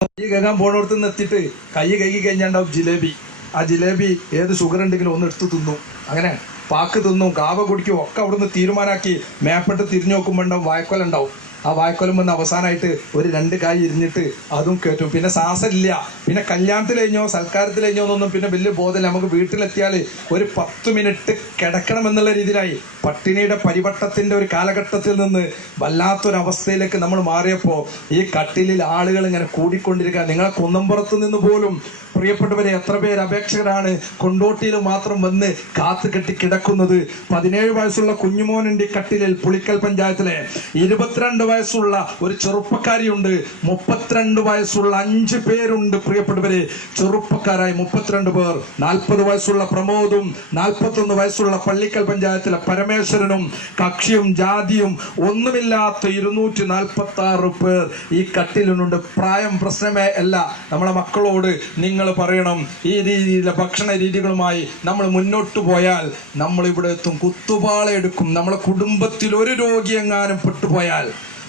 കൈ കഴുകാൻ പോണോടത്ത് നിന്ന് എത്തിയിട്ട് കൈ കഴുകി കഴിഞ്ഞാണ്ടാവും ജിലേബി. ആ ജിലേബി ഏത് ഷുഗർ ഉണ്ടെങ്കിലും ഒന്ന് എടുത്ത് തിന്നും. അങ്ങനെ പാക്ക് തിന്നും, കാവ കുടിക്കും, ഒക്കെ അവിടുന്ന് തീരുമാനാക്കി മേപ്പെട്ട് തിരിഞ്ഞു നോക്കുമ്പോൾ ഉണ്ടാവും വായക്കൊല ഉണ്ടാവും. ആ വായക്കൊലം വന്ന് അവസാനമായിട്ട് ഒരു 2 കായ് ഇരിഞ്ഞിട്ട് അതും കയറ്റും. പിന്നെ ശ്വാസമില്ല. പിന്നെ കല്യാണത്തിൽ കഴിഞ്ഞോ സൽക്കാരത്തിൽ കഴിഞ്ഞോ എന്നൊന്നും പിന്നെ വലിയ ബോധമില്ല. നമുക്ക് വീട്ടിലെത്തിയാൽ ഒരു 10 മിനിറ്റ് കിടക്കണം എന്നുള്ള രീതിയിലായി. പട്ടിണിയുടെ പരിവട്ടത്തിന്റെ ഒരു കാലഘട്ടത്തിൽ നിന്ന് വല്ലാത്തൊരവസ്ഥയിലേക്ക് നമ്മൾ മാറിയപ്പോൾ ഈ കട്ടിലിൽ ആളുകൾ ഇങ്ങനെ കൂടിക്കൊണ്ടിരിക്കുക. നിങ്ങളെ കുന്നമ്പുറത്ത് നിന്ന് പോലും പ്രിയപ്പെട്ടവരെ എത്ര പേര് അപേക്ഷകരാണ് കൊണ്ടോട്ടിയിൽ മാത്രം വന്ന് കാത്തു കെട്ടി കിടക്കുന്നത്. 17 വയസ്സുള്ള കുഞ്ഞുമോനുണ്ട് ഈ കട്ടിലിൽ. പുളിക്കൽ പഞ്ചായത്തിലെ 22 വയസ്സുള്ള ഒരു ചെറുപ്പക്കാരിയുണ്ട്. 32 വയസ്സുള്ള 5 പേരുണ്ട്. പ്രിയപ്പെട്ടവരെ, ചെറുപ്പക്കാരായി 32 പേർ. 40 വയസ്സുള്ള പ്രമോദും 41 വയസ്സുള്ള പള്ളിക്കൽ പഞ്ചായത്തിലെ പരമേശ്വരനും കക്ഷിയും ജാതിയും ഒന്നുമില്ലാത്ത 246 പേർ ഈ കട്ടിലിനുണ്ട്. പ്രായം പ്രശ്നമേ അല്ല. നമ്മളെ മക്കളോട് നിങ്ങൾ പറയണം, ഈ രീതിയിലെ ഭക്ഷണ രീതികളുമായി നമ്മൾ മുന്നോട്ട് പോയാൽ നമ്മൾ ഇവിടെ എത്തും. കുത്തുപാളയെടുക്കും. നമ്മളെ കുടുംബത്തിൽ ഒരു രോഗി എങ്ങാനും പെട്ടുപോയാൽ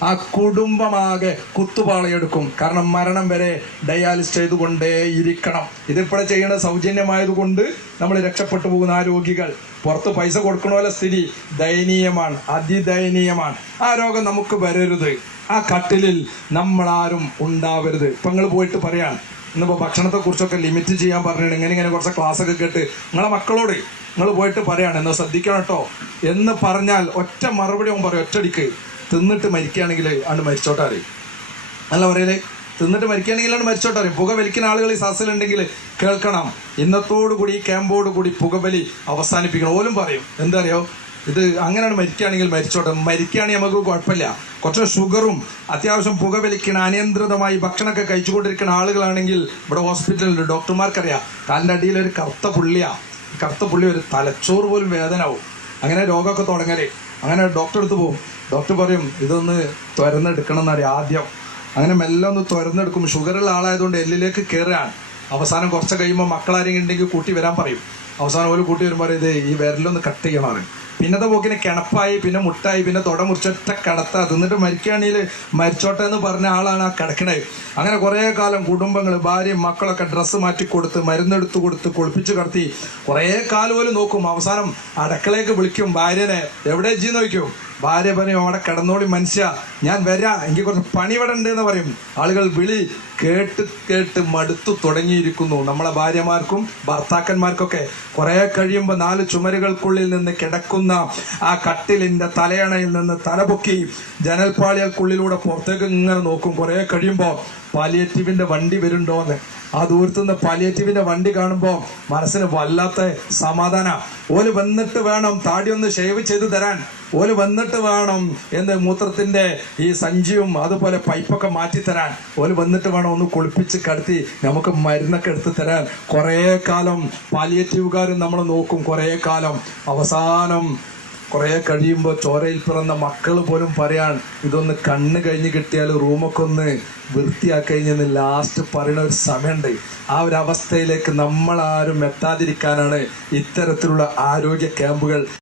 ആ കുടുംബമാകെ കുത്തുപാളയെടുക്കും. കാരണം മരണം വരെ ഡയാലിസ് ചെയ്തുകൊണ്ടേ ഇരിക്കണം. ഇതിപ്പോഴെ ചെയ്യണത് സൗജന്യമായതുകൊണ്ട് നമ്മൾ രക്ഷപ്പെട്ടു പോകുന്ന ആ രോഗികൾ. പുറത്ത് പൈസ കൊടുക്കണ സ്ഥിതി ദയനീയമാണ്, അതിദയനീയമാണ്. ആ രോഗം നമുക്ക് വരരുത്. ആ കട്ടിലിൽ നമ്മളാരും ഉണ്ടാവരുത്. ഇപ്പം നിങ്ങൾ പോയിട്ട് പറയാൻ ഇന്നിപ്പോൾ ഭക്ഷണത്തെക്കുറിച്ചൊക്കെ ലിമിറ്റ് ചെയ്യാൻ പറഞ്ഞിട്ട് ഇങ്ങനെ കുറച്ച് ക്ലാസ്സൊക്കെ കേട്ട് നിങ്ങളെ മക്കളോട് നിങ്ങൾ പോയിട്ട് പറയാണ് എന്ന് ശ്രദ്ധിക്കണം കേട്ടോ എന്ന് പറഞ്ഞാൽ ഒറ്റ മറുപടി അവൻ പറയും, ഒറ്റടിക്ക് തിന്നിട്ട് മരിക്കുകയാണെങ്കിൽ ആണ് മരിച്ചോട്ടാറ്. അല്ല പറയലേ, തിന്നിട്ട് മരിക്കുകയാണെങ്കിലാണ് മരിച്ചോട്ടാറ്. പുക വലിക്കുന്ന ആളുകൾ ഈ സദസ്സിലുണ്ടെങ്കിൽ കേൾക്കണം, ഇന്നത്തോടുകൂടി ഈ ക്യാമ്പോടുകൂടി പുകവലി അവസാനിപ്പിക്കണം. ഓലും പറയും എന്താ അറിയോ, ഇത് അങ്ങനെയാണ് മരിക്കുകയാണെങ്കിൽ മരിച്ചോട്ടെ. മരിക്കുകയാണെങ്കിൽ നമുക്ക് കുഴപ്പമില്ല. കുറച്ച് ഷുഗറും അത്യാവശ്യം പുകവലിക്കുന്ന അനിയന്ത്രിതമായി ഭക്ഷണമൊക്കെ കഴിച്ചുകൊണ്ടിരിക്കുന്ന ആളുകളാണെങ്കിൽ ഇവിടെ ഹോസ്പിറ്റലിൽ ഡോക്ടർമാർക്കറിയാം കാലിൻ്റെ അടിയിൽ ഒരു കറുത്ത പുള്ളി ഒരു തലച്ചോറ് പോലും വേദനയാവും. അങ്ങനെ രോഗമൊക്കെ തുടങ്ങലേ. അങ്ങനെ ഡോക്ടർ അടുത്ത് പോകും. ഡോക്ടർ പറയും ഇതൊന്ന് തുരന്നെടുക്കണം എന്നറിയാം ആദ്യം. അങ്ങനെ മെല്ലെ ഒന്ന് തുരന്നെടുക്കും. ഷുഗറുള്ള ആളായതുകൊണ്ട് എല്ലിലേക്ക് കയറുകയാണ്. അവസാനം കുറച്ച് കഴിയുമ്പോൾ മക്കളാരെങ്കിലും ഉണ്ടെങ്കിൽ കൂട്ടി വരാൻ പറയും. അവസാനം ഒരു കൂട്ടി വരുമ്പോൾ ഇത് ഈ വിരലൊന്ന് കട്ട് ചെയ്യണം. പിന്നത്തെ പോക്കിന് കിണപ്പായി, പിന്നെ മുട്ടായി, പിന്നെ തുട മുറിച്ചൊറ്റ കിടത്താ. തിന്നിട്ട് മരിക്കുകയാണെങ്കിൽ മരിച്ചോട്ടെ എന്ന് പറഞ്ഞ ആളാണ് ആ കിടക്കണത്. അങ്ങനെ കുറേ കാലം കുടുംബങ്ങൾ, ഭാര്യയും മക്കളൊക്കെ ഡ്രസ്സ് മാറ്റി കൊടുത്ത് മരുന്നെടുത്ത് കൊടുത്ത് കുളിപ്പിച്ച് കിടത്തി കുറേ കാലം പോലും നോക്കും. അവസാനം അടുക്കളയ്ക്ക് വിളിക്കും ഭാര്യനെ, എവിടെ ജീന്ന് നോക്കും. ഭാര്യ പറയും അവിടെ കിടന്നോളി മനുഷ്യ, ഞാൻ വരാം, എനിക്ക് കുറച്ച് പണി ഇവിടെ ഉണ്ട് എന്ന് പറയും. ആളുകൾ വിളി കേട്ട് മടുത്തു തുടങ്ങിയിരിക്കുന്നു. നമ്മളെ ഭാര്യമാർക്കും ഭർത്താക്കന്മാർക്കൊക്കെ. കുറേ കഴിയുമ്പോൾ 4 ചുമരുകൾക്കുള്ളിൽ നിന്ന് കിടക്കുന്ന ആ കട്ടിലിൻ്റെ തലയണയിൽ നിന്ന് തലപൊക്കി ജനൽപ്പാളികൾക്കുള്ളിലൂടെ പുറത്തേക്ക് ഇങ്ങനെ നോക്കും. കുറേ കഴിയുമ്പോൾ പാലിയേറ്റീവിൻ്റെ വണ്ടി വരുന്നുണ്ടോന്ന്. ആ ദൂരത്തുനിന്ന് പാലിയേറ്റീവിൻ്റെ വണ്ടി കാണുമ്പോൾ മനസ്സിന് വല്ലാത്ത സമാധാന. ഓല് വന്നിട്ട് വേണം താടി ഒന്ന് ഷേവ് ചെയ്ത് തരാൻ. ഓല് വന്നിട്ട് വേണം മൂത്രത്തിൻ്റെ ഈ സഞ്ചിയും അതുപോലെ പൈപ്പൊക്കെ മാറ്റിത്തരാൻ. ഓല് വന്നിട്ട് വേണം ഒന്ന് കുളിപ്പിച്ച് കടത്തി നമുക്ക് മരുന്നൊക്കെ എടുത്ത് തരാൻ. കുറേ കാലം പാലിയേറ്റീവുകാരും നമ്മൾ നോക്കും. കുറേ കാലം അവസാനം കുറേ കഴിയുമ്പോൾ ചോരയിൽ പിറന്ന മക്കൾ പോലും പറയാൻ ഇതൊന്ന് കണ്ണ് കഴിഞ്ഞ് കിട്ടിയാൽ റൂമൊക്കെ ഒന്ന് വൃത്തിയാക്കഴിഞ്ഞെന്ന് ലാസ്റ്റ് പറയുന്ന ഒരു സമയമുണ്ട്. ആ ഒരു അവസ്ഥയിലേക്ക് നമ്മളാരും എത്താതിരിക്കാനാണ് ഇത്തരത്തിലുള്ള ആരോഗ്യ ക്യാമ്പുകൾ